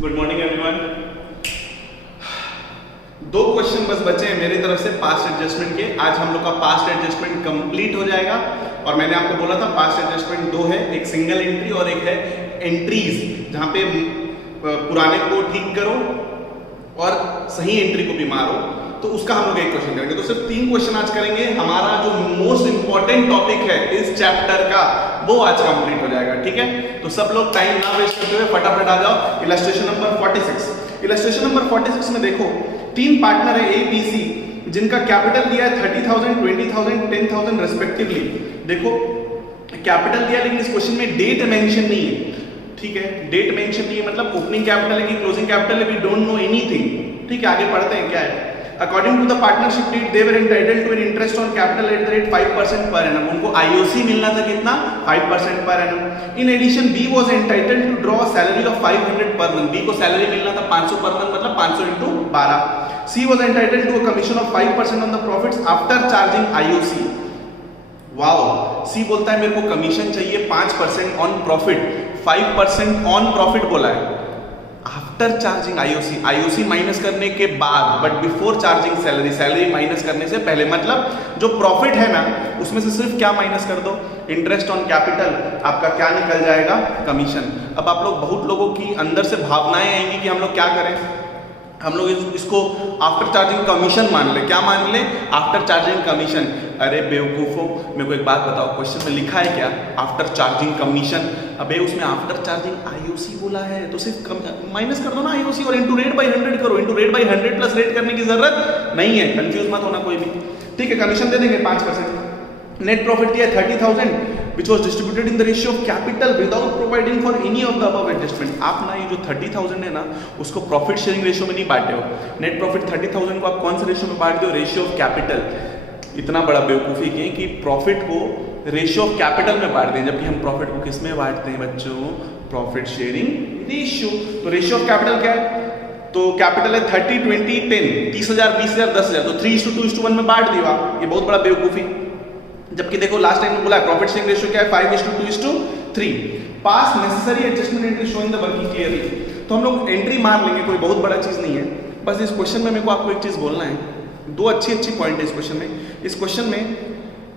Good morning everyone. दो question बस बचे हैं मेरी तरफ से पास्ट एडजस्टमेंट के। आज हम लोग का पास्ट एडजस्टमेंट कंप्लीट हो जाएगा और मैंने आपको बोला था पास्ट एडजस्टमेंट दो है, एक सिंगल एंट्री और एक है एंट्रीज, जहां पे पुराने को ठीक करो और सही एंट्री को भी मारो। तो उसका हम लोग एक क्वेश्चन करेंगे। तो सिर्फ 3 क्वेश्चन आज करेंगे। हमारा जो मोस्ट इंपॉर्टेंट टॉपिक है इस चैप्टर का वो आज कंप्लीट हो जाएगा, ठीक है। तो सब लोग टाइम ना वेस्ट करते हुए फटाफट आ जाओ। Illustration number 46। इलस्ट्रेशन नंबर 46 में देखो 3 पार्टनर है A, B, C, जिनका कैपिटल दिया है 30,000, 20,000, 10,000 रेस्पेक्टिवली। देखो कैपिटल दिया लेकिन इस क्वेश्चन में डेट मेंशन नहीं है, ठीक है। डेट मेंशन नहीं है मतलब ओपनिंग कैपिटल है कि क्लोजिंग कैपिटल है, वी डोंट नो एनीथिंग, ठीक है। आगे पढ़ते हैं क्या है। According to the partnership deed, they were entitled to an interest on capital at the rate 5% per annum. उनको IOC मिलना था कितना? 5% per annum. In addition, B was entitled to draw a salary of 500 per month. B को salary मिलना था 500 per month, मतलब 500 into 12. C was entitled to a commission of 5% on the profits after charging IOC. Wow, C बोलता है मेरे को commission चाहिए 5% on profit, 5% on profit बोला है after charging IOC, IOC minus करने के बाद, but before charging salary, salary minus करने से पहले। मतलब जो प्रॉफिट है ना उसमें से सिर्फ क्या माइनस कर दो? इंटरेस्ट ऑन कैपिटल, आपका क्या निकल जाएगा? कमीशन। अब आप लोग, बहुत लोगों की अंदर से भावनाएं आएंगी कि हम लोग क्या करें, हम लोग इसको आफ्टर चार्जिंग कमीशन मान ले। क्या मान ले? After charging commission. अरे बेवकूफों, मेरे को एक बात बताओ, क्वेश्चन में लिखा है क्या? After charging commission. अबे उसमें आफ्टर चार्जिंग आईओसी बोला है तो सिर्फ माइनस कर दो ना आईओसी और इनटू रेट बाय 100 करो। Into rate by 100 plus rate करने की जरूरत नहीं है, कंफ्यूज मत होना कोई भी, ठीक है। कमीशन दे देंगे 5%। नेट प्रॉफिट दिया 30,000 which was distributed in the ratio of capital without providing for any of the above adjustment। आप ना ये जो 30,000 है ना उसको प्रॉफिट शेयरिंग रेशियो में नहीं बांटे हो। नेट प्रॉफिट 30,000 को आप कौन से रेशियो में बांट दो? Ratio of capital. इतना बड़ा बेवकूफ़ी किए कि प्रॉफिट को रेशियो ऑफ कैपिटल में बांट दें, जबकि हम प्रॉफिट को किस में बांटते हैं बच्चों? Profit sharing ratio. तो रेशियो ऑफ कैपिटल क्या है? तो कैपिटल है 30, 20, 10, 30,000, 20,000, 10,000, तो 3:2:1 में बांट दिया। ये बहुत बड़ा बेवकूफ़ी। जबकि देखो लास्ट टाइम में बोला प्रॉफिट शेयरिंग रेशियो क्या है? 5:2:3। पास necessary adjustment entry showing the working clearly. तो हम लोग एंट्री मार लेंगे, कोई बहुत बड़ा चीज नहीं है। बस इस क्वेश्चन में मेरे को आपको एक चीज बोलना है, 2 अच्छी पॉइंट है इस क्वेश्चन में। इस क्वेश्चन में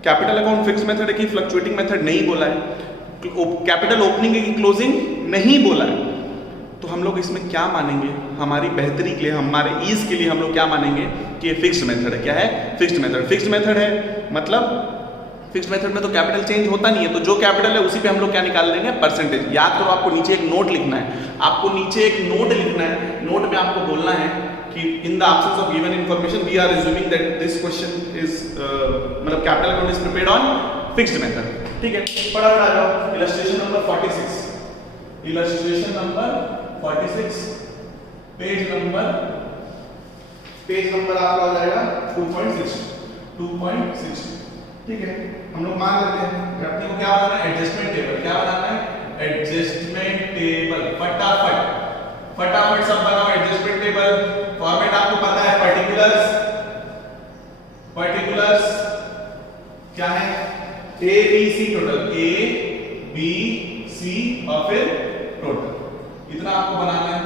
कैपिटल अकाउंट फिक्स मेथड है कि फ्लक्चुएटिंग मेथड नहीं बोला है, कैपिटल ओपनिंग है कि क्लोजिंग नहीं बोला है। तो हम लोग इसमें क्या मानेंगे? हमारी बेहतरी के लिए, हमारे ईज के लिए हम लोग क्या मानेंगे कि ये फिक्स्ड मेथड है। क्या है? Fixed method. फिक्स्ड मेथड है मतलब फिक्स्ड मेथड में तो कैपिटल चेंज होता नहीं है, तो जो कैपिटल है उसी पे हम लोग क्या निकाल लेंगे? परसेंटेज। याद करो, आपको नीचे एक नोट लिखना है, आपको नीचे एक नोट लिखना है। नोट में आपको बोलना है कि in the absence of given information we are assuming that this question is मतलब capital account is prepared on fixed method, ठीक है। फटाफट आ जाओ। Illustration number 46। Illustration number 46, page number आपका हो जाएगा 2.6, ठीक है। हम लोग मान लेते हैं अपने को क्या बनाना है? Adjustment table. क्या बनाना है? Adjustment table. फटाफट सब बनाओ एडजस्टमेंट टेबल। फॉर्मेट आपको पता है, पर्टिकुलर्स क्या है? A B C total, A B C और फिर टोटल। इतना आपको बनाना है,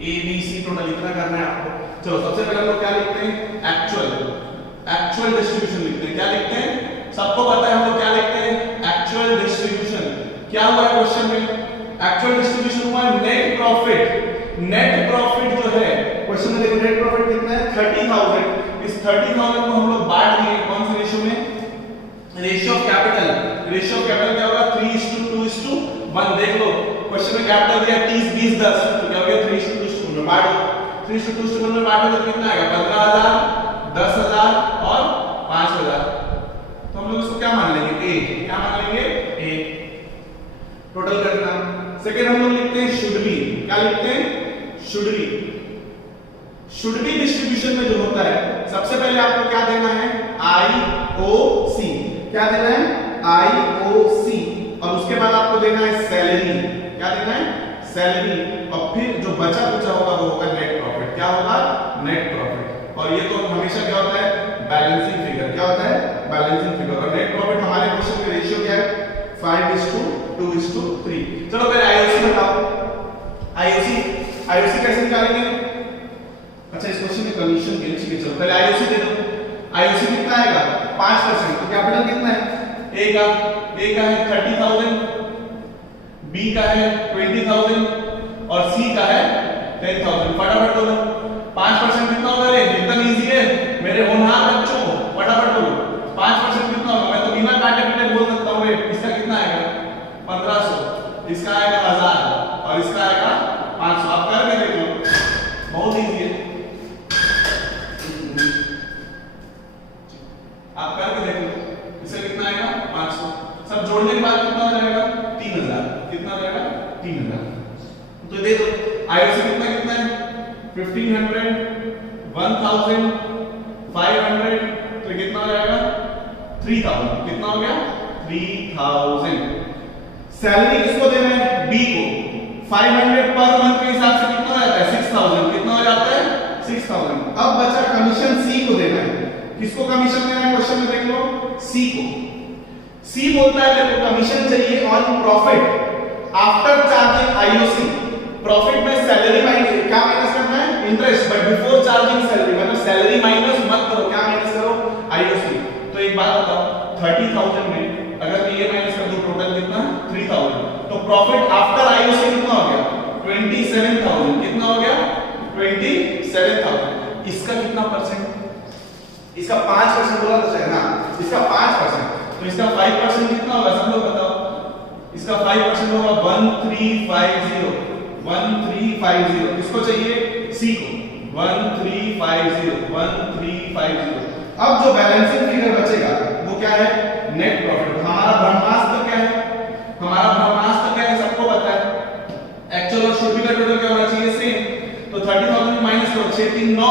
ए बी सी टोटल इतना करना है आपको। चलो सबसे पहले हम लोग क्या लिखते हैं? एक्चुअल डिस्ट्रीब्यूशन लिखते हैं। क्या लिखते हैं? सबको पता है हम लोग क्या लिखते हैं? Actual distribution. क्या हुआ है क्वेश्चन में? एक्चुअल डिस्ट्रीब्यूशन हुआ नेट प्रॉफिट। नेट प्रॉफिट जो है क्वेश्चन में देखो, नेट प्रॉफिट कितना है? 30,000। इस 30,000 को हम लोग बांट दिए कौन से रेशियो में? Ratio of capital. Ratio of capital क्या होगा? 3:2:1। देख लो क्वेश्चन में कैपिटल दिया 30, 20, 10, तो क्या हो गया? 3:2:1 में बांट दो। 3:2:1 में बांटो तो कितना आएगा? 15,000, 10,000 और 5,000। तो हम लोग इसको क्या मान लेंगे? ए। क्या मान लेंगे? ए। टोटल करना। सेकेंड हम लोग लिखते हैं शुड बी। क्या लिखते हैं? Should be. Should be distribution में जो होता है सबसे पहले आपको क्या देना है? आईओसी। क्या देना है? आईओसी। और उसके बाद आपको देना है सैलरी। क्या देना है? सैलरी। और फिर जो बचा कुचा होगा वो होगा नेट प्रॉफिट। क्या होगा? Net profit. और ये तो हमेशा क्या होता है? Balancing figure. क्या होता है? Balancing figure. और नेट प्रॉफिट हमारे क्वेश्चन में रेशियो क्या है? 5:2:3। चलो पहले आईओसी बताओ। आईओसी आईओसी कैसे निकालेंगे? अच्छा इस क्वेश्चन में कमीशन के लिए चलो पहले आईओसी दे दो। आईओसी कितना आएगा? 5%। तो कैपिटल कितना है? ए का है 30,000, बी का है 20,000 और सी का है 10,000। फटाफट बोलो 5% कितना होगा रे? एकदम इजी है मेरे होनहार बच्चों, फटाफट बोलो 5% कितना होगा? मैं तो बिना काटे पीटे बोल सकता हूं रे। इसका कितना आएगा? 1500, इसका आएगा 1000 और इसका आएगा 500। आप करके देख लो, बहुत इजी है, आप करके देख लो। इसका कितना आएगा? 500। सब जोड़ने के बाद कितना हो जाएगा? 3000। कितना हो जाएगा? 3000। तो दे दो आईओसी कितना है? 1500, 1000, 500, तो कितना हो जाएगा? 3000। कितना हो गया? 3000। सैलरी किसको देना है? बी को। 500 पर मंथ के हिसाब से कितना हो जाता है? 6000। कितना हो जाता है? 6000। अब बचा कमीशन सी को देना है। किसको कमीशन देना है? क्वेश्चन में देख लो, सी को। सी बोलता है मेरे को कमीशन चाहिए on profit after charging IOC. Profit में सैलरी माइनस, क्या माइनस करना है? Interest, but before charging salary, मतलब सैलरी माइनस मत करो, क्या माइनस करो? आईओसी। तो एक बात बताओ, 30,000 में अगर मैं ये माइनस कर दूं टोटल कितना? 3000। तो प्रॉफिट आफ्टर आईओसी कितना हो गया? 27,000। कितना हो गया? 27,000। इसका कितना परसेंट? इसका 5% बोला तो चाहिए ना, इसका 5%। तो इसका 5% कितना होगा? सब लोग बताओ। इसका 5% होगा 1350। 1350 किसको चाहिए? सी को। 1350। अब जो बैलेंसिंग फिगर बचेगा वो क्या है? Net profit. हमारा ब्रह्मास्त्र क्या है? हमारा ब्रह्मास्त्र क्या है? सबको पता है। एक्चुअल और शुड बी का टोटल क्या होना चाहिए? सेम। तो 30,000 माइनस करो, 6 3 9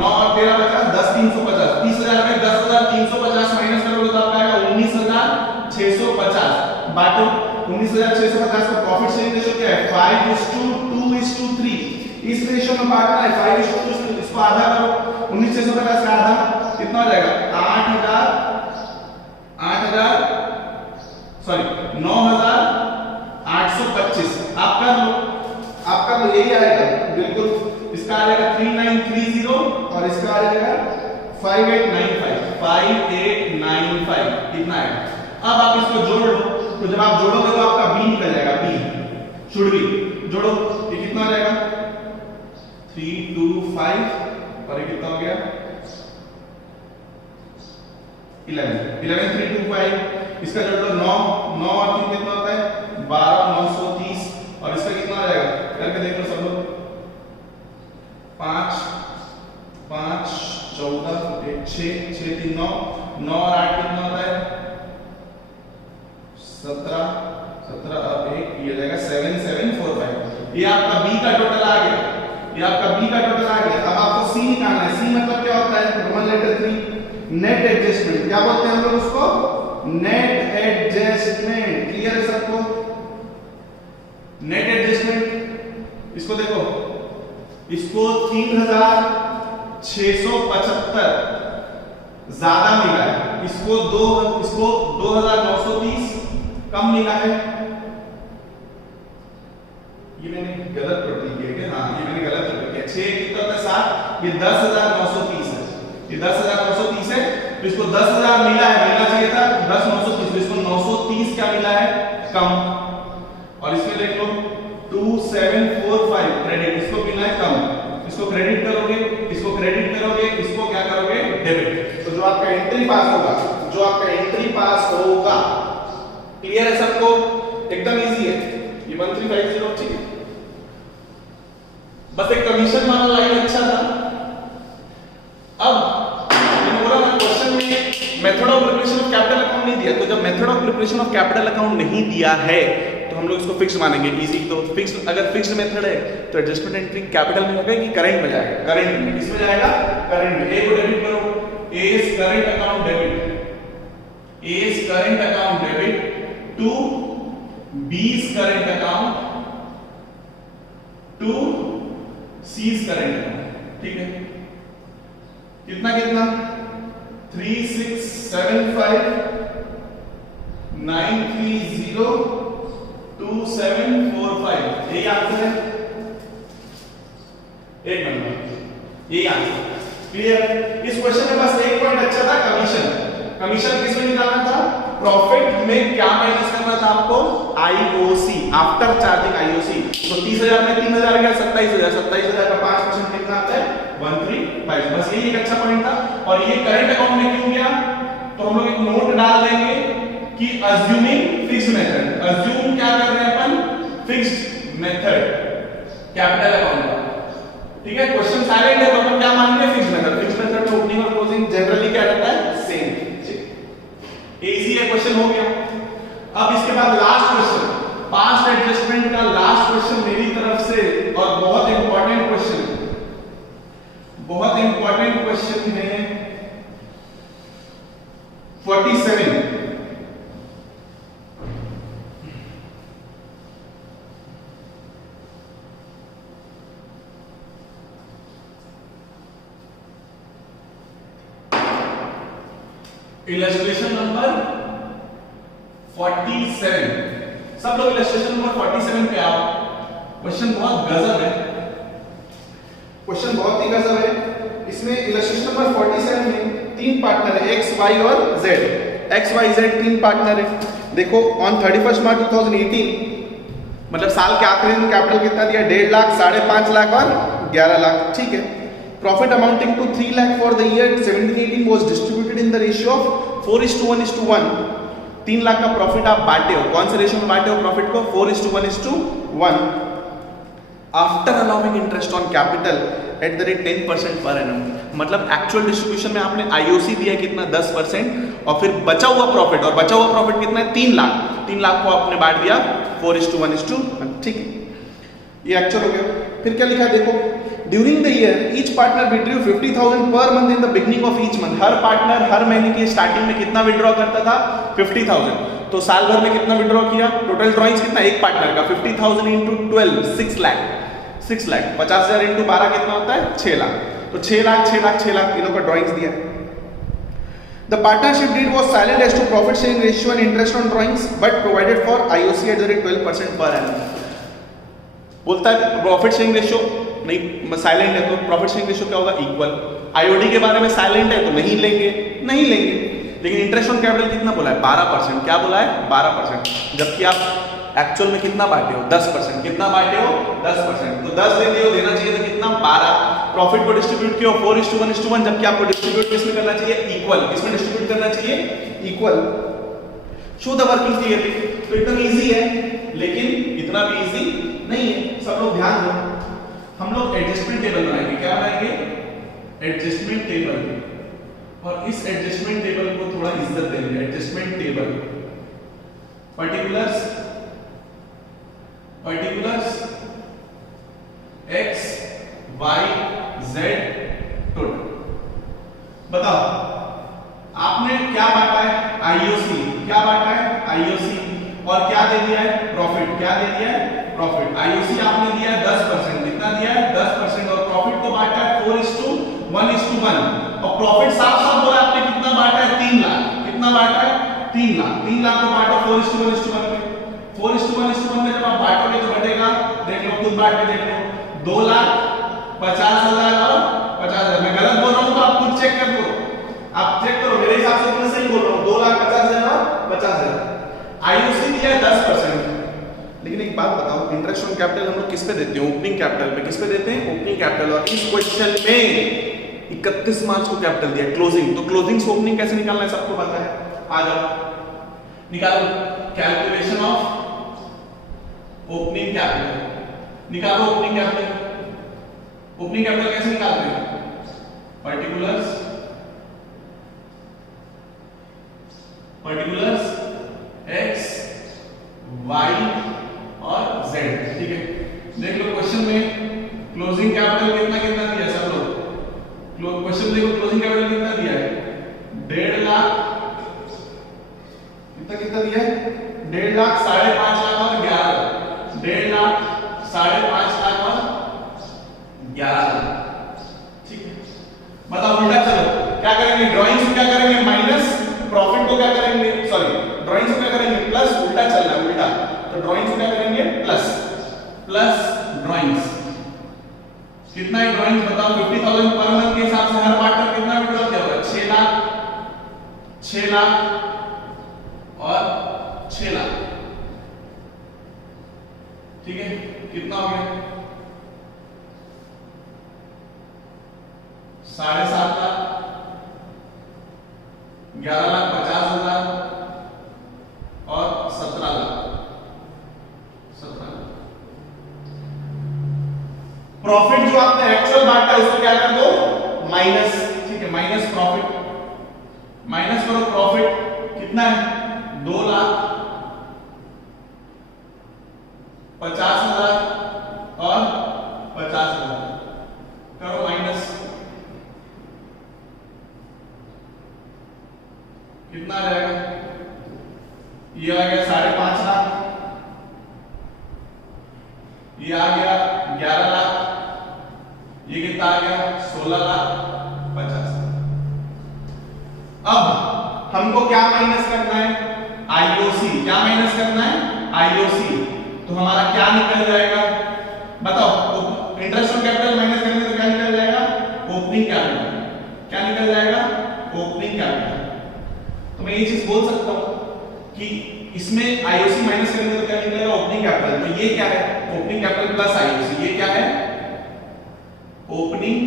9 और 13 50, 10 350। 30,000 में 10,350 माइनस करोगे तो आपका आएगा 19,650। बांटो 19,650 का प्रॉफिट शेयरिंग रेशियो क्या है? 5:2:3। इस रेशियो में बांटना है 5:2:3। इसको आधा करो, 19,650 का आधा कितना हो जाएगा? 9,825। आप कर लो, यही आएगा बिल्कुल। इसका आ जाएगा 3930 और इसका आ जाएगा 5895। कितना आएगा? अब आप इसको जोड़ लो, तो जब आप जोड़ोगे तो आपका बी निकल जाएगा। बी शुड बी जोड़ो, ये कितना हो जाएगा? 325 और ये कितना हो गया? 11 325। इसका जोड़ लो 9 9 और 3 कितना होता है? 12 930 और इसका कितना आ जाएगा? करके देख लो सब लोग। 5 5 14 1 6 6 3 9 9 और 8 कितना होता है? 17 17 और 1 ये जाएगा 7745। ये आपका बी का टोटल आ गया। ये आपका बी का टोटल आ गया। अब आपको सी निकालना है। सी मतलब क्या होता है? Roman letter 3 net adjustment. क्या बोलते हैं हम लोग उसको? Net adjustment. क्लियर है सबको? नेट एडजस्टमेंट इसको देखो, इसको 3,675 ज्यादा मिला है, इसको 2,930 कम मिला है। ये मैंने गलत पढ़ दिया। हाँ ये मैंने गलत पढ़ दिया। 6 कितना होता है? 7। ये 10,930 है। ये 10,930 है। तो इसको 10,000 मिला है, मिलना चाहिए था 10,930। तो इसको 930 क्या मिला है? कम। और इसमें देख लो 2745 क्रेडिट, इसको मिला है कम। इसको क्रेडिट करोगे, इसको क्रेडिट करोगे, इसको क्या करोगे? डेबिट। तो जो आपका एंट्री पास होगा, क्लियर है सबको? एकदम इजी है। ये 1350 ठीक है। बस एक कमीशन वाला लाइन अच्छा था। अब बोला ना क्वेश्चन में method of preparation of capital account नहीं दिया, तो जब method of preparation of capital account नहीं दिया है तो हम लोग इसको फिक्स मानेंगे, इजी। तो फिक्स, अगर फिक्स्ड मेथड है तो एडजस्टमेंट एंट्री कैपिटल में होगा कि करंट में जाएगा? करंट में। किसमें जाएगा? करंट में। ए को डेबिट करो, A is current account debit, A is current account debit to B is current account to C is current account. ठीक है? कितना कितना? 3675 930 2745। यही आंसर है। एक नंबर, यही आंसर। क्लियर है? इस क्वेश्चन में बस एक पॉइंट अच्छा था, कमीशन। कमीशन किस में निकालना था? प्रॉफिट में क्या माइनस करना था आपको? IOC, after charging IOC. तो 30,000 में 3,000 गया, 27,000, 27,000 का 5% कितना आता है? 135। बस यही एक अच्छा पॉइंट था। और ये करंट अकाउंट में क्यों गया? तो हम लोग एक नोट डाल देंगे कि अज्यूमिंग फिक्स्ड मेथड। अज्यूम क्या कर रहे हैं अपन? फिक्स्ड मेथड कैपिटल अकाउंट का। ठीक है, क्वेश्चन साइलेंट है तो अपन क्या मान रहे हैं? Fixed method. फिक्स्ड मेथड में ओपनिंग और क्लोजिंग जनरली क्या रहता है? सेम। इजी है, क्वेश्चन हो गया। अब इसके बाद लास्ट क्वेश्चन, पास्ट एडजस्टमेंट का लास्ट क्वेश्चन मेरी तरफ से, और बहुत इंपॉर्टेंट क्वेश्चन है, बहुत इंपॉर्टेंट क्वेश्चन है 47। Illustration number 47। सब लोग इलस्ट्रेशन नंबर 47 पे आओ। क्वेश्चन बहुत गजब है, क्वेश्चन बहुत ही गजब है। इसमें इलस्ट्रेशन नंबर 47 में तीन पार्टनर है, एक्स वाई और जेड। एक्स वाई जेड तीन पार्टनर है। देखो ऑन 31 मार्च 2018, मतलब साल के आखिरी दिन कैपिटल कितना दिया? 1.5 लाख, 5.5 लाख और 11 लाख। ठीक है। Profit amounting to 3 lakh for the year 17-18 was distributed in the ratio of 4:1:1। 3 lakh का प्रॉफिट आप बांटे हो, कौन से रेशियो में बांटे हो प्रॉफिट को? 4:1:1। After allowing interest on capital at the rate 10% per annum. मतलब एक्चुअल डिस्ट्रीब्यूशन में आपने आईओसी दिया कितना? 10%, और फिर बचा हुआ प्रॉफिट, और बचा हुआ प्रॉफिट कितना है? 3 लाख। 3 लाख को आपने बांट दिया 4:1:1। ठीक है, ये एक्चुअल हो गया। फिर क्या लिखा देखो, during the year each partner withdraw 50,000 per month in the beginning of each month. हर पार्टनर हर महीने की स्टार्टिंग में कितना विड्रॉ करता था? 50,000। तो साल भर में कितना विड्रॉ किया? टोटल ड्रॉइंग्स कितना? एक पार्टनर का 50,000 इंटू 12 6 लाख। 6 लाख 50,000 इंटू 12 कितना होता है? 6 लाख। तो 6 लाख 6 लाख 6 लाख तीनों का ड्रॉइंग्स दिया। The partnership deed was silent as to profit sharing ratio and interest on drawings, but provided for IOC at the rate 12% per annum। बोलता है प्रॉफिट शेयरिंग रेशियो नहीं, साइलेंट है तो प्रॉफिट शेयरिंग रेशियो क्या होगा? Equal. IOD के बारे में साइलेंट है तो नहीं लेंगे, नहीं लेंगे। लेकिन इंटरेस्ट ऑन कैपिटल कितना बोला है? 12%। क्या बोला है? 12%। जबकि आप एक्चुअल में कितना बांटे हो? 10%। कितना बांटे हो? 10%। तो 10 दे दिए, देना चाहिए था कितना? 12। प्रॉफिट को डिस्ट्रीब्यूट किया 4:1:1, जबकि आपको डिस्ट्रीब्यूट किसमें करना चाहिए? इक्वल। किसमें डिस्ट्रीब्यूट करना चाहिए? Equal. Show the working clearly. तो एकदम इजी है, लेकिन इतना भी इजी नहीं है। सब लोग ध्यान दो, हम लोग एडजस्टमेंट टेबल बनाएंगे। क्या बनाएंगे? Adjustment table. और इस एडजस्टमेंट टेबल को थोड़ा इज्जत देंगे। Adjustment table, particulars X Y Z total. बताओ आपने क्या बांटा है? आईओसी। क्या बांटा है? आईओसी। और क्या दे दिया है? प्रॉफिट। क्या दे दिया है? प्रॉफिट। आईओसी आपने दिया है 10%। कितना दिया है? 10%। और प्रॉफिट को बांटा है 4:1:1। और प्रॉफिट साफ साफ बोला आपने कितना बांटा है? 3 लाख। कितना बांटा है? 3 लाख। 3 लाख को बांटो 4:1:1 में। 4:1:1 में जब आप बांटोगे तो बटेगा, देख लो, खुद बांट के देख लो, 2,50,000 और 50,000। मैं गलत बोल रहा हूं तो आप खुद चेक कर लो, आप चेक करो, मेरे हिसाब से मैं सही बोल रहा हूं। 2,50,000 और 50,000। आईओसी दिया है 10%। लेकिन एक बात बताओ, इंटरेस्ट ऑन कैपिटल हम लोग किस पे देते हैं? ओपनिंग कैपिटल पे। किस पे देते हैं? Opening capital. और इस क्वेश्चन में 31 मार्च को कैपिटल दिया, क्लोजिंग। तो क्लोजिंग से ओपनिंग कैसे निकालना है सबको पता है। आ जाओ निकालो, कैलकुलेशन ऑफ ओपनिंग कैपिटल निकालो। ओपनिंग कैपिटल, ओपनिंग कैपिटल कैसे निकालते हैं? पर्टिकुलर्स एक्स वाई और जेड। ठीक है, देख लो क्वेश्चन में क्लोजिंग कैपिटल कितना कितना दिया सब लोग। क्वेश्चन देखो, क्लोजिंग कैपिटल कितना दिया है? 1.5 लाख। कितना दिया है? 1.5 लाख, 5.5 लाख और 11 लाख। 1.5 लाख, 5.5 लाख और 11 लाख। ठीक है, बताओ उल्टा चलो, क्या करेंगे? ड्राइंग्स को क्या करेंगे? माइनस, प्रॉफिट को क्या करेंगे? सॉरी, ड्राइंग्स को क्या करेंगे? प्लस। उल्टा चल रहा है, उल्टा। तो ड्राइंग्स को क्या करेंगे? Plus drawings. कितना है ड्राइंग्स बताओ। 50,000 पर मंथ के हिसाब से हर पार्टनर कितना विड्रॉ किया होगा? 6 लाख, 6 लाख और 6 लाख। ठीक है, कितना हो गया? 7.5 लाख, 11,50,000 और 17 लाख। प्रॉफिट जो आपने एक्चुअल बांटा है उसको क्या कर दो? माइनस। ठीक है, माइनस प्रॉफिट, माइनस करो प्रॉफिट कितना है? 2,50,000 और 50,000 करो माइनस, कितना आ जाएगा? ये आ गया 5.5 लाख, ये आ गया 11 लाख, ये कितना आ गया? 16,50,000। अब हमको क्या माइनस करना है? आईओसी। क्या माइनस करना है? आईओसी। तो हमारा क्या निकल जाएगा बताओ? इंटरेस्ट ऑन कैपिटल माइनस करेंगे तो क्या निकल जाएगा? Opening capital. क्या निकल जाएगा? Opening capital. तो मैं ये चीज बोल सकता हूं कि इसमें आईओसी माइनस करेंगे तो क्या निकलेगा? Opening capital. तो ये क्या है? Opening capital plus IOC. ये क्या है? Opening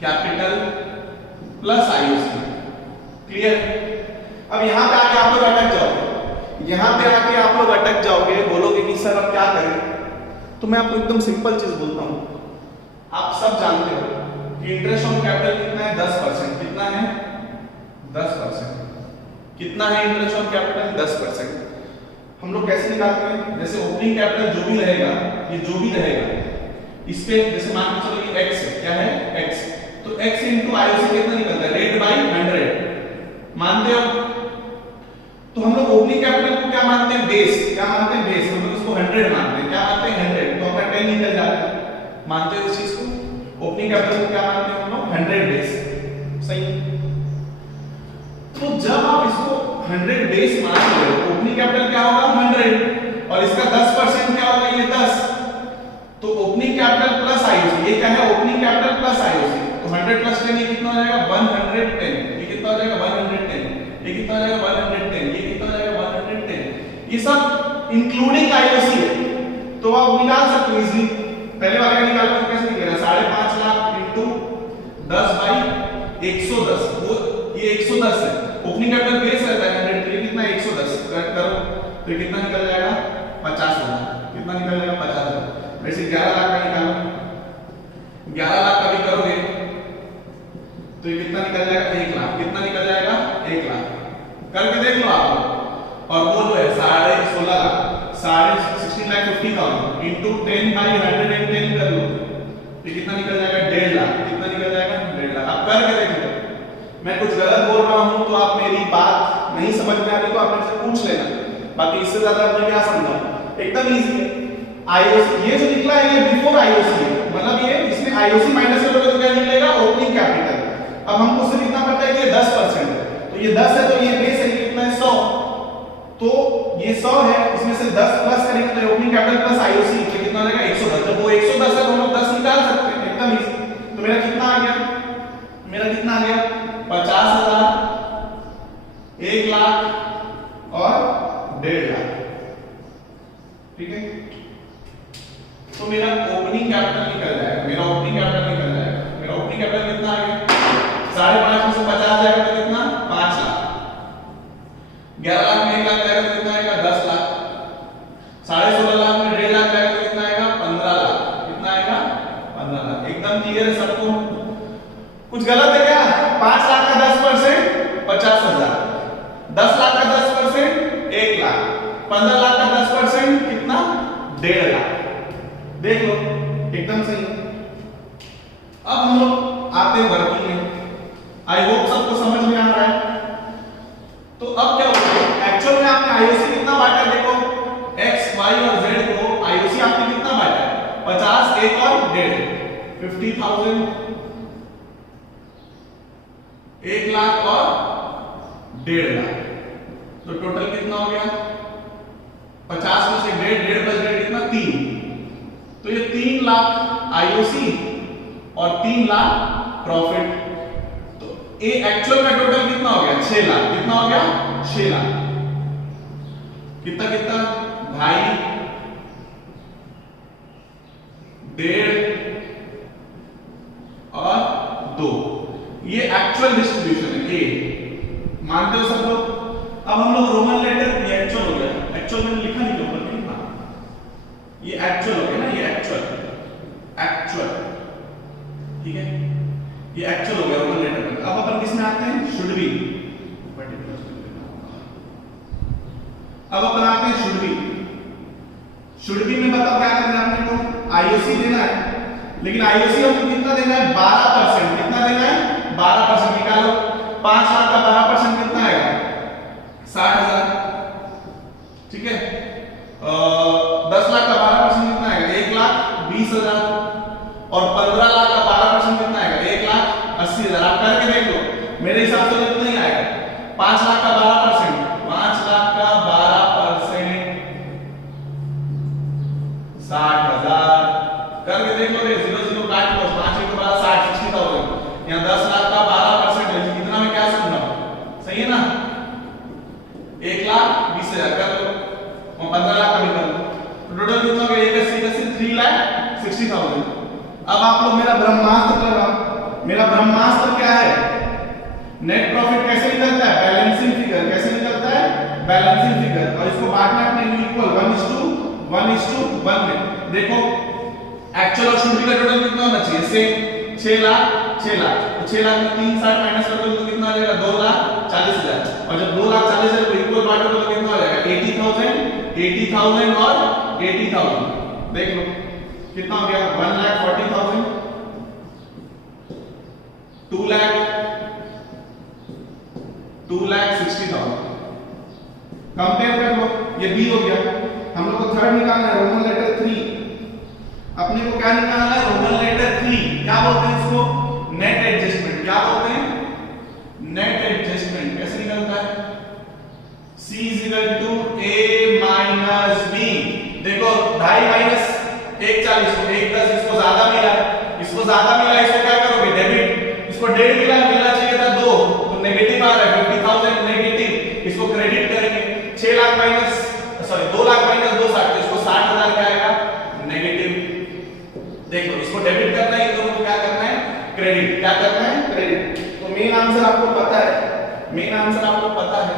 capital plus IOC. Clear? अब यहां पे आके आप लोग अटक जाओगे, यहां पे आके आप लोग अटक जाओगे, बोलोगे कि सर अब क्या करें? तो मैं आपको एकदम सिंपल चीज बोलता हूं। आप सब जानते हो कि इंटरेस्ट ऑन कैपिटल कितना है? 10%। कितना है? 10%। कितना है इंटरेस्ट ऑन कैपिटल? 10%। हम लोग कैसे निकालते हैं? जैसे ओपनिंग कैपिटल जो भी रहेगा, ये जो भी रहेगा, इस पे जैसे मान के चलो ये x है, क्या है? x। तो x इनटू आईओसी कितना निकलता है? Rate by 100। मानते हो? तो हम लोग ओपनिंग कैपिटल को क्या मानते हैं? बेस। क्या मानते हैं? बेस। हम लोग इसको 100 मानते हैं। क्या मानते हैं? 100। तो अपना 10 निकल जाता है। मानते हो इस चीज को? ओपनिंग कैपिटल को क्या मानते हैं हम लोग? 100 बेस। सही। तो जब आप इसको 100 बेस मान रहे हो, ओपनिंग कैपिटल क्या होगा? 100 और इसका 10% क्या होगा? ये 10। तो ओपनिंग कैपिटल प्लस आईओसी। ये क्या है? Opening capital plus IOC. तो 100 प्लस 10 ये कितना हो जाएगा? 110। ये कितना हो जाएगा? 110। ये कितना हो जाएगा? 110। ये कितना हो जाएगा? 110। ये सब इंक्लूडिंग आईओसी है। तो आप निकाल सकते हो इजीली। पहले वाले का निकालना तो कैसे निकलेगा? 5.5 लाख इनटू 10 बाई 110। वो ये 110 है। ओपनिंग कैपिटल बेस रहता है 100। ये कितना? 110 करो तो ये कितना निकल जाएगा? 50,000। कितना निकल जाएगा? 50,000। वैसे 11 लाख का निकालो, 11 लाख का भी करोगे तो ये कितना निकल जाएगा? 1 लाख। कितना निकल जाएगा? 1 लाख। करके देख लो आप। और वो जो है 16.5 लाख, 16,50,000 इनटू 10 बाई 110 कर लो, ये कितना निकल जाएगा? 1.5 लाख। कितना निकल जाएगा? 1.5 लाख। आप करके देख लो। मैं कुछ गलत बोल रहा हूं तो आप मेरी बात नहीं समझ में आ रही तो आप मुझसे पूछ लेना। बाकी इससे ज्यादा आपने क्या समझा? एकदम इजी है। आईओसी ये जो निकला है ये बिफोर आईओसी है, मतलब ये इसमें आईओसी माइनस करोगे तो क्या निकलेगा? Opening capital. अब हमको सिर्फ इतना पता है कि ये 10% है, तो ये 10 है तो ये बेस है, ये कितना है? 100। तो ये 100 है, इसमें से 10 प्लस करेंगे तो ओपनिंग कैपिटल प्लस आईओसी तो कितना हो जाएगा? 110। जब वो 110 है तो हम लोग 10 निकाल सकते हैं, एकदम इजी। तो मेरा कितना आ गया? मेरा कितना आ गया? 50,000, 1 लाख और 1.5 लाख। ठीक है, तो मेरा ओपनिंग कैपिटल निकल जाएगा। मेरा ओपनिंग कैपिटल निकल जाएगा। मेरा ओपनिंग कैपिटल कितना आ गया? 5.5 में से 50 जाएगा तो कितना? 5 लाख। 11 लाख में 1 लाख जाएगा तो कितना आएगा? 10 लाख। 16.5 लाख में 1.5 लाख जाएगा तो कितना आएगा? 15 लाख। कितना आएगा? 15 लाख। एकदम क्लियर है सबको? कुछ गलत है क्या? 5 लाख का 10% 50,000, 10 लाख का 10% 1 लाख, 15 लाख का 10% कितना? 1.5 लाख। देख लो, एकदम सही। अब हम लोग आते हैं वर्किंग में। आई होप सबको समझ में आ रहा है। तो अब क्या होगा? एक्चुअल में आपने आईओसी कितना बांटा? देखो x, y और z को आईओसी आपने कितना बांटा? 50, 1 और 1.5, 50,000, 1 लाख और 1.5 लाख। तो टोटल कितना हो गया? 50 में से 1.5 प्लस 1.5 कितना? 3। तो ये 3 लाख आईओसी और 3 लाख प्रॉफिट। तो ये एक्चुअल में टोटल कितना हो गया? 6 लाख। कितना हो गया? 6 लाख। कितना कितना? 2.5, 1.5 और 2। ये एक्चुअल डिस्ट्रीब्यूशन है। ए मानते हो सब लोग? अब हम लोग रोमन लेटर, ये एक्चुअल हो गया। एक्चुअल मैंने लिखा नहीं ऊपर नहीं था, ये एक्चुअल हो गया ना, ये एक्चुअल ठीक है, ये एक्चुअल हो गया रोमन लेटर में। अब अपन किस में आते हैं? Should be. अब अपन आते हैं शुड बी। शुड बी में बताओ क्या करना है अपने को? आईओसी देना है, लेकिन आईओसी हमको कितना देना है? 12%। कितना देना है? 12%। निकालो 5 लाख का 12% कितना आएगा? 60,000। ठीक है। 10 लाख का 12% कितना आएगा? 1,20,000। और 15 लाख का 12% कितना आएगा? 1,80,000। आप करके देख लो, मेरे हिसाब से इतना ही आएगा। 5 लाख का 12%, 5 लाख का 12% 60,000। करके देख लो, 0 काट लो, 5 के बाद 60, 60,000। यहाँ 10 लाख का 12% है, कितना में क्या समझा? सही है ना? 1,20,000 कर लो और 15 लाख का भी कर लो, टोटल कितना हो गया? 3,60,000। अब आप लोग मेरा ब्रह्मास्त्र लगाओ। मेरा ब्रह्मास्त्र क्या है? नेट प्रॉफिट कैसे निकलता है? Balancing figure. कैसे निकलता है? Balancing figure. और इसको बांटना है अपने इक्वल 1:1 में। देखो एक्चुअल और शुड बी का टोटल कितना होना चाहिए? सेम 6 लाख 6 लाख। तो 6 लाख में 360 माइनस कर दो तो कितना आ जाएगा? 2,40,000। और जब 2,40,000 को इक्वल बांटो तो कितना हो जाएगा? 80,000 और 80,000। देख लो कितना हो गया? 1,40,000, 2 लाख, 2,60,000। कंपेयर कर लो, ये बी हो गया। हम लोग को थर्ड निकालना है, रोमन लेटर 3। अपने को क्या निकालना है? Roman letter 3। क्या बोलते हैं इसको? Net adjustment. क्या बोलते हैं? Net adjustment. कैसे निकलता है? C = A minus B। देखो 2.5 माइनस 1,40 को 1,10, इसको ज्यादा मिला, इसको ज्यादा मिला, इसको क्या करोगे? डेबिट। इसको 1.5 मिला, मिलना चाहिए था 2, तो नेगेटिव आ रहा है, 50,000 नेगेटिव। इसको क्रेडिट करेंगे। 6 लाख माइनस 2 लाख माइनस 2 60, इसको 60,000 क्या आएगा? नेगेटिव। देखो इसको डेबिट करना है, दोनों को क्या करना है? क्रेडिट। क्या करना है? क्रेडिट। तो मेन आंसर आपको पता है, मेन आंसर आपको पता है।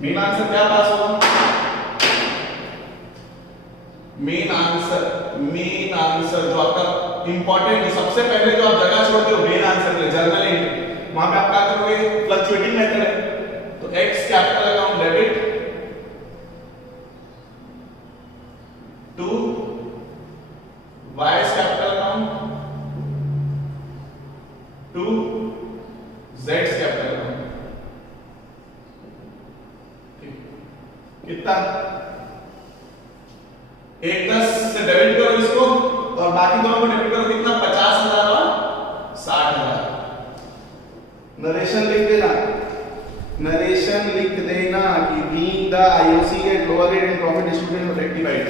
मेन आंसर क्या पास होगा? मेन आंसर जो आपका इंपॉर्टेंट, सबसे पहले जो आप जगह छोड़ते हो मेन आंसर के जर्नल एंट्री, वहां पे आप क्या करोगे? फ्लक्चुएटिंग मेथड है, तो X capital account debit to Y capital account to Z capital account. कितना? 1,10 से डेबिट करो इसको और बाकी दोनों को डेबिट करो। कितना? 50,000 और 60,000। नरेशन लिख देना, नरेशन लिख देना कि being the IOC at lower rate and profit distribution rectified.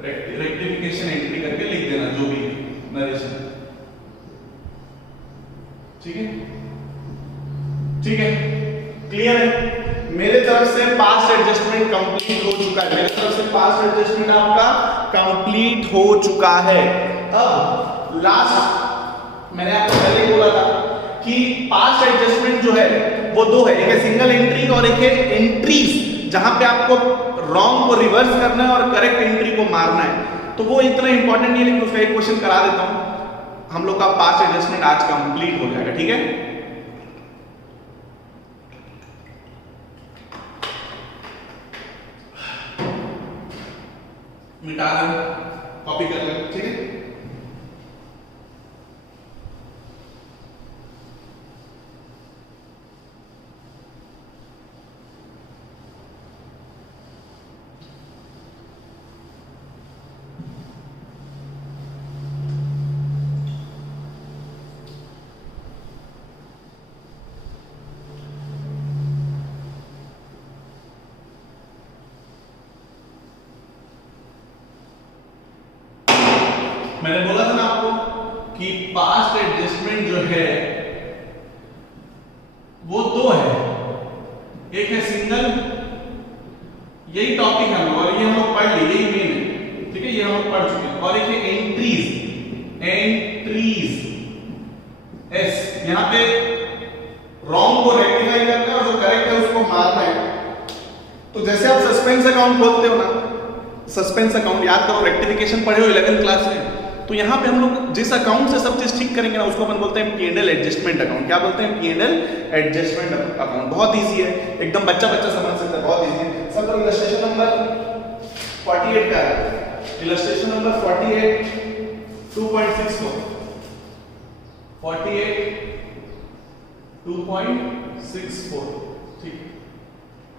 Rectification entry करके लिख देना जो भी नरेशन। ठीक है, ठीक है, क्लियर है? मेरे तरफ से पास्ट एडजस्टमेंट कंप्लीट हो चुका है। मेरे तरफ से पास्ट एडजस्टमेंट आपका कंप्लीट हो चुका है। अब लास्ट मैंने आपको पहले बोला था कि पास्ट एडजस्टमेंट जो है वो दो है, एक है सिंगल एंट्री और एक है एंट्रीज, जहां पे आपको रॉन्ग को रिवर्स करना है और करेक्ट एंट्री को मारना है। तो वो इतना इंपॉर्टेंट नहीं है, लेकिन उसका एक क्वेश्चन करा देता हूं। हम लोग का पास्ट एडजस्टमेंट आज कंप्लीट हो जाएगा। ठीक है, मिटा दें, कॉपी कर लें। ठीक है, कि पास्ट एडजस्टमेंट जो है वो दो है, एक है सिंगल, यही टॉपिक है और ये हम लोग पढ़ लिए, यही मेन है, ठीक है, ये हम लोग पढ़ चुके हैं। और एक है एंट्रीज, एंट्रीज एस, यहां पे रॉन्ग को रेक्टिफाई करना है और जो करेक्ट है उसको मारना है। तो जैसे आप सस्पेंस अकाउंट खोलते हो ना, सस्पेंस अकाउंट याद करो, रेक्टिफिकेशन पढ़े हो 11th क्लास में, तो यहाँ पे हम लोग जिस अकाउंट से सब चीज ठीक करेंगे ना उसको अपन बोलते हैं P&L एडजस्टमेंट अकाउंट। क्या बोलते हैं? P&L adjustment account. बहुत इजी है, एकदम बच्चा बच्चा समझ सकता है, बहुत इजी है। सब लोग इलस्ट्रेशन नंबर 48 का है, इलस्ट्रेशन नंबर 48 2.64 48 2.64, ठीक है।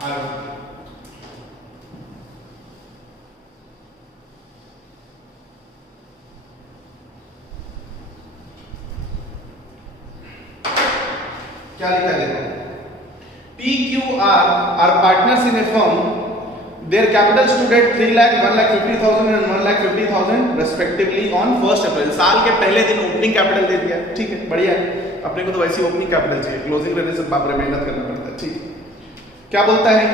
आगे क्या लिखा देखो, PQR are partners in a firm, their capital stood at 3 lakh, 1,50,000 and 1,50,000 respectively on 1st April। साल के पहले दिन ओपनिंग कैपिटल दे दिया, ठीक है, बढ़िया है। अपने को तो वैसी ओपनिंग कैपिटल चाहिए, क्लोजिंग रहने से बाप रे मेहनत करना पड़ता है, ठीक है। क्या बोलता है?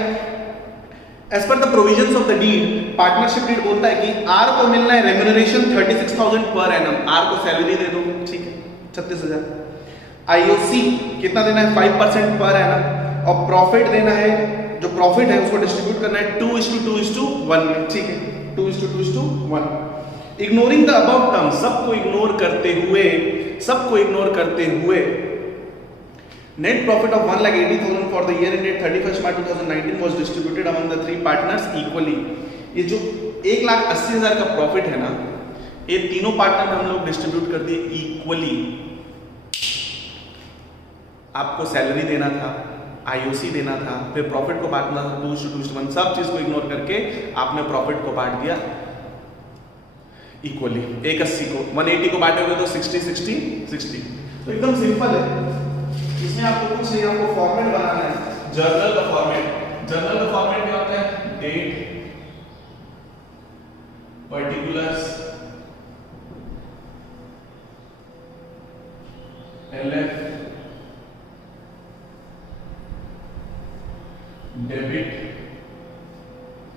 As per the provisions of the deed, partnership deed बोलता है कि आर को मिलना है रेम्यूनरेशन 36,000 पर एनम, आर को सैलरी दे दो, ठीक है, 36,000। आईओसी कितना देना है? 5% पर एनम, और प्रॉफिट देना है, जो प्रॉफिट है उसको डिस्ट्रीब्यूट करना है 2:2:1 में, ठीक है, 2:2:1। इग्नोरिंग द अबव टर्म, सबको इग्नोर करते हुए net profit of 1,80,000 for the year ended 31 March 2019 was distributed among the 3 partners equally. ये जो 1,80,000 का प्रॉफिट है ना, ये तीनों पार्टनर में हम लोग डिस्ट्रीब्यूट कर दिए इक्वली। आपको सैलरी देना था, आईओसी देना था, फिर प्रॉफिट को बांटना था 2:1, सब चीज को इग्नोर करके आपने प्रॉफिट को बांट दिया इक्वली। 180 को 180 को बांटोगे तो 60 तो एकदम सिंपल है। इसमें आपको कुछ नहीं, आपको फॉर्मेट बनाना है, जर्नल का फॉर्मेट। जर्नल का फॉर्मेट क्या होता है? डेट, पर्टिकुलर्स, LF, डेबिट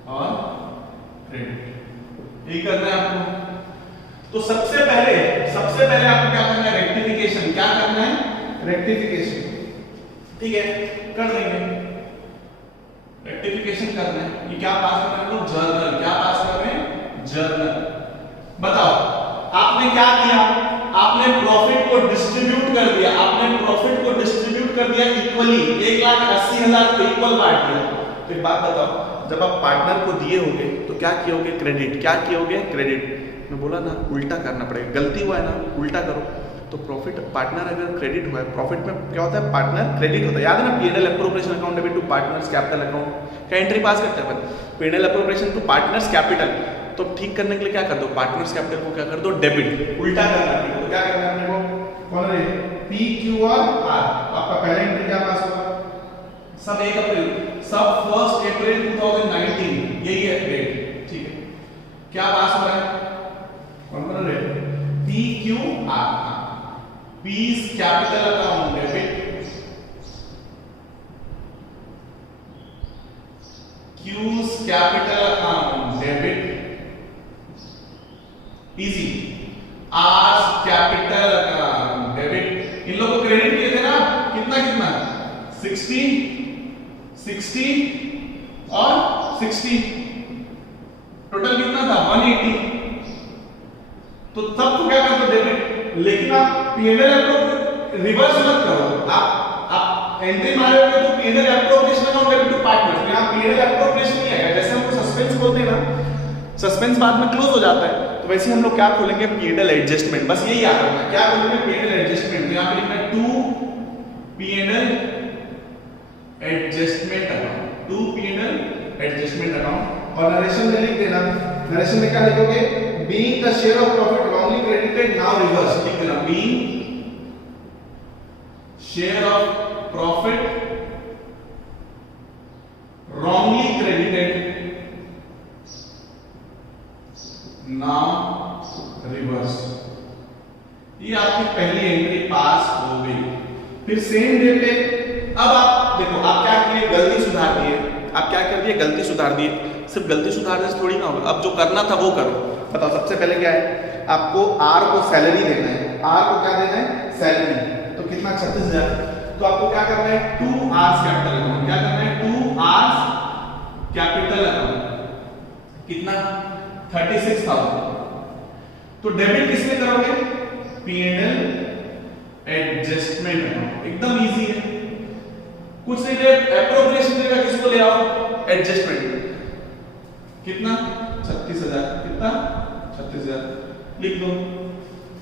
और क्रेडिट, यही करना है आपको। तो सबसे पहले आपको क्या करना है? रेक्टिफिकेशन। क्या करना है? रेक्टिफिकेशन, ठीक है, कर देंगे। रेक्टिफिकेशन करना है, ये क्या पास करना है? जर्नल। क्या पास कर रहे हैं? जर्नल। बताओ आपने क्या किया? आपने प्रॉफिट को डिस्ट्रीब्यूट कर दिया, इक्वली, 1,80,000 को इक्वल बांट दिया। तो एक बात बताओ, जब आप पार्टनर को दिए होगे तो क्या किए होगे? क्रेडिट। क्या किए होगे? क्रेडिट। मैं बोला ना उल्टा करना पड़ेगा, गलती हुआ है ना, उल्टा करो। तो प्रॉफिट पार्टनर अगर क्रेडिट हुआ है, प्रॉफिट में क्या होता है? पार्टनर क्रेडिट होता है। याद है ना, P&L appropriation account debit to partners capital account का एंट्री पास करते हैं अपन, P&L appropriation to partners capital. तो ठीक करने के लिए क्या कर दो? पार्टनर्स कैपिटल को क्या कर दो? डेबिट। उल्टा करना है, तो क्या करना है अपने को? कौन है? PQR। आपका पहला एंट्री क्या पास होगा? सब 1 अप्रैल, सब 1 अप्रैल 2019, यही है डेट, ठीक है। क्या पास हो रहा है? कौन सा rate? PQR, P's capital account debit, Q's capital account debit, easy. R's capital account debit. इन लोगों को क्रेडिट किए थे ना, कितना 60 और 60, टोटल कितना था? 180। तो सबको क्या करते? डेबिट। लेकिन आप P&L को रिवर्स मत करो, आप एंट्री मारोगे तो P&L appropriation account debit to partner, यहां P&L एप्रोप्रिएशन नहीं आएगा। जैसे हमको सस्पेंस खोलते हैं ना, सस्पेंस बाद में क्लोज हो जाता है, तो वैसे हम लोग क्या खोलेंगे? P&L adjustment. बस यही याद रखना, क्या खोलेंगे? P&L adjustment. यहां पे लिखना है to P&L adjustment account, to P&L adjustment account. और नरेशन में लिख देना, नरेशन में क्या लिखोगे? Being the share of profit wrongly credited now reverse, लिख देना being share of profit wrongly credited now reversed। ये आपकी पहली एंट्री पास हो गई। फिर सेम डे पे अब आप देखो, आप क्या किए, गलती सुधार दिए। आप क्या कर दिए, गलती सुधार दिए। सिर्फ गलती सुधारने से थोड़ी ना होगा, अब जो करना था वो करो। बताओ सबसे पहले क्या है, आपको आर को सैलरी देना है। आर को क्या देना है, सैलरी। तो कितना, 36,000। तो आपको क्या करना है, 2 आवर्स कैपिटल अकाउंट। क्या करना है, 2 आवर्स कैपिटल अकाउंट। कितना, 36,000। तो डेबिट किसमें करोगे, P&L एडजस्टमेंट अकाउंट। एकदम इजी है, कुछ नहीं दे, एप्रोप्रिएशन देगा, किसको ले आओ, एडजस्टमेंट। कितना, 36,000। कितना, 36,000। लिख दो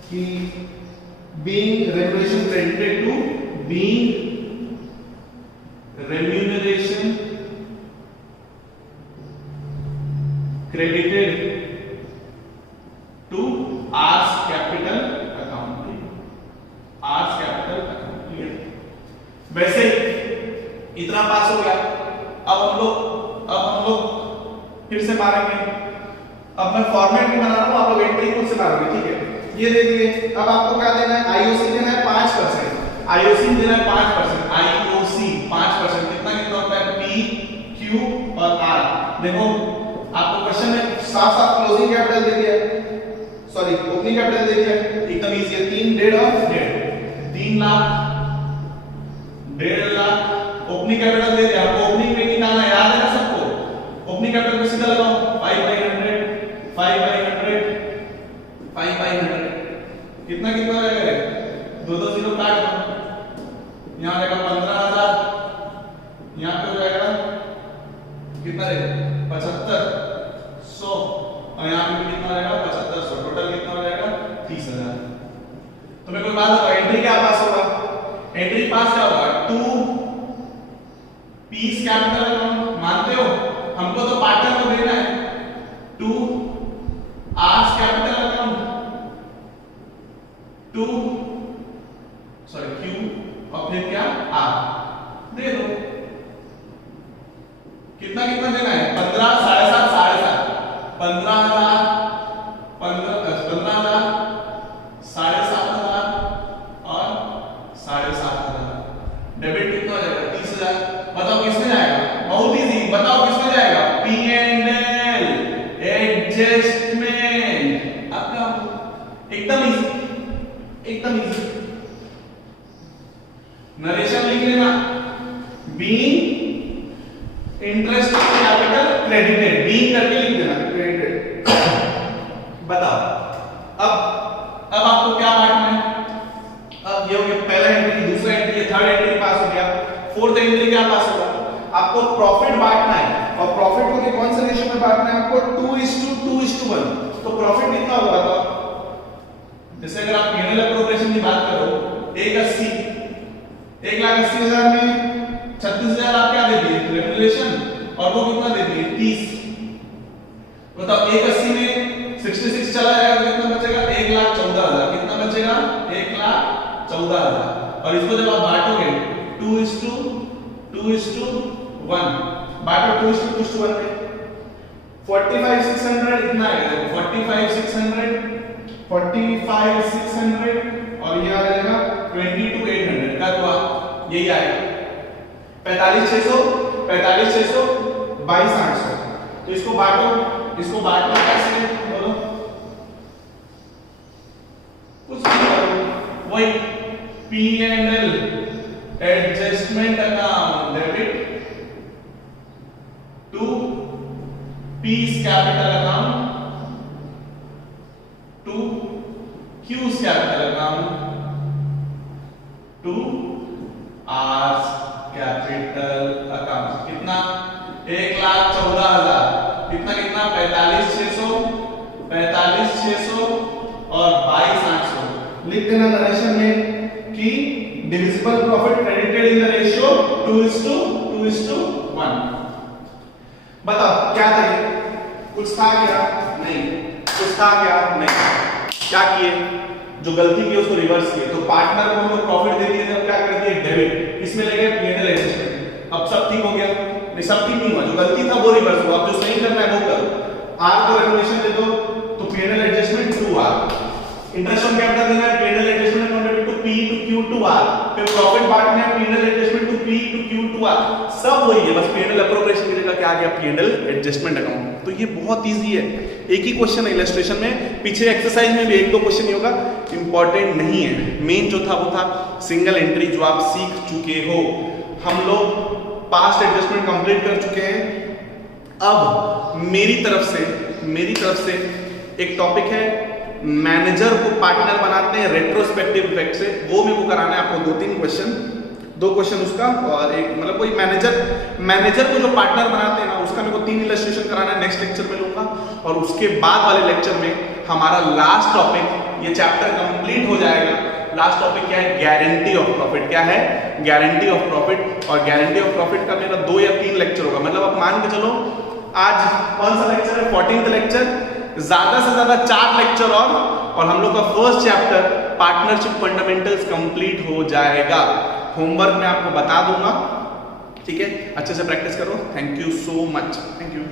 कि being remuneration credited to being remuneration credited to Ars capital account। Ars capital account clear. वैसे ही इतना पास हो गया। अब हम लोग फिर से मारेंगे। अब मैं फॉर्मेट भी बना रहा हूं, आप लोग एंट्री खुद से मारोगे, ठीक है। ये दे दिए। अब आपको क्या देना है, आईओसी देना है 5%। आईओसी देना है 5%। आईओसी 5%। कितना कितना होता है, पी क्यू और आर। देखो आपको क्वेश्चन में साफ साफ क्लोजिंग कैपिटल दे दिया है, सॉरी ओपनिंग कैपिटल दे दिया है। एकदम इजी है। 3 डेढ़ और डेढ़, 3 लाख, 1.5 लाख। ओपनिंग कैपिटल दे दिया आपको। ओपनिंग में निकालना याद है ना सबको, ओपनिंग कैपिटल में सीधा लगाओ 5/100, 5/100, 5/100। कितना कितना हो जाएगा, 2 0 काट दो। यहाँ रहेगा 15,000, यहाँ पे हो जाएगा कितना रहेगा, 75,100, और यहाँ पे कितना रहेगा, 75,100। टोटल कितना हो जाएगा, 30,000। तो मेरे को बात बताओ, एंट्री क्या पास होगा, एंट्री पास क्या होगा, 2 पीस कैपिटल अकाउंट। मानते हो, हमको तो पार्टनर को देना है 2 R's capital account, 2 sorry Q और फिर क्या, आर। दे दो। कितना कितना देना है, 15, 7.5, 7.5, 15,000, 15,000, 7,500 और 7,500। डेबिट कितना हो जाएगा, 30,000। बताओ किसमें जाएगा, बहुत इजी, बताओ किसमें जाएगा, P&L एडजस्टमेंट। आपका एकदम इजी, एकदम इजी। नरेशन लिख लेना, being interest capital credited, being करके लिख देना, क्रेडिटेड। बताओ अब आपको क्या बांटना है। अब ये हो गया पहला एंट्री, दूसरा एंट्री, थर्ड एंट्री पास हो गया। फोर्थ एंट्री क्या पास होगा, आपको प्रॉफिट बांटना है। और प्रॉफिट को कौन से रेशियो में बांटना है आपको, 2:2:1। तो प्रॉफिट कितना होगा बताओ। जैसे अगर आप P&L एप्रोप्रिएशन की बात करो, 180, 1,80,000 में 36,000 आप क्या दे दिए, रेमुनरेशन, और वो कितना दे दिए, 30। बताओ 180 में 66 चला जाएगा तो कितना बचेगा, 1,14,000। कितना बचेगा, 1,14,000। और इसको जब आप बांटोगे 2:1, बांटो 2:1 में, 45,600 इतना आएगा, 45,600 और ये आ जाएगा 22,800 का, तो यही आएगा 45,600, 22,800। तो इसको बांटो कैसे, बोलो, कुछ नहीं करो, वही P&L adjustment account debit to P's capital account to Q's capital account to R's capital account. कितना, 1,14,000। कितना कितना, 45,600, 45,600 और 22,800। लिख देना नरेशन में कि divisible profit credited in the ratio 2:1। बताओ क्या था ये, कुछ था क्या, नहीं, कुछ था क्या, नहीं। क्या किए, जो गलती की उसको रिवर्स किए। तो पार्टनर को हम लोग प्रॉफिट दे दिए, अब क्या कर दिए, डेबिट। इसमें ले गए P&L एडजस्टमेंट। अब सब ठीक हो गया, नहीं सब ठीक नहीं हुआ, जो गलती था वो रिवर्स हुआ। अब जो सही करना है वो करो। आर को रेमुनरेशन दे दो तो P&L adjustment 2R। Interest on capital देना है, P&L फिर प्रॉफिट पार्ट में P&L adjustment to P to Q to R, सब वही है, बस P&L अप्रोप्रिएशन की जगह क्या आ गया, P&L एडजस्टमेंट अकाउंट। तो ये बहुत इजी है, एक ही क्वेश्चन है इलस्ट्रेशन में, पीछे एक्सरसाइज में भी एक दो क्वेश्चन ही होगा, इंपॉर्टेंट नहीं है। मेन जो था वो था सिंगल एंट्री, जो आप सीख चुके हो। हम लोग पास्ट एडजस्टमेंट कंप्लीट कर चुके हैं। अब मेरी तरफ से एक टॉपिक है, मैनेजर को पार्टनर बनाते हैं रेट्रोस्पेक्टिव इफेक्ट से, वो मेरे को कराना है आपको दो क्वेश्चन उसका, और एक मतलब कोई मैनेजर को जो पार्टनर बनाते हैं ना, उसका मेरे को 3 इलस्ट्रेशन कराना है, नेक्स्ट लेक्चर में लूंगा। और उसके बाद वाले लेक्चर में हमारा लास्ट टॉपिक, ये चैप्टर कंप्लीट हो जाएगा। लास्ट टॉपिक क्या है, गारंटी ऑफ प्रॉफिट। क्या है, गारंटी ऑफ प्रॉफिट। और गारंटी ऑफ प्रॉफिट का मेरा 2 या 3 लेक्चर होगा, मतलब आप मान के चलो आज कौन सा लेक्चर है, 14th लेक्चर, ज्यादा से ज्यादा 4 लेक्चर और हम लोग का first chapter partnership fundamentals complete हो जाएगा। होमवर्क मैं आपको बता दूंगा, ठीक है, अच्छे से प्रैक्टिस करो। Thank you so much, thank you.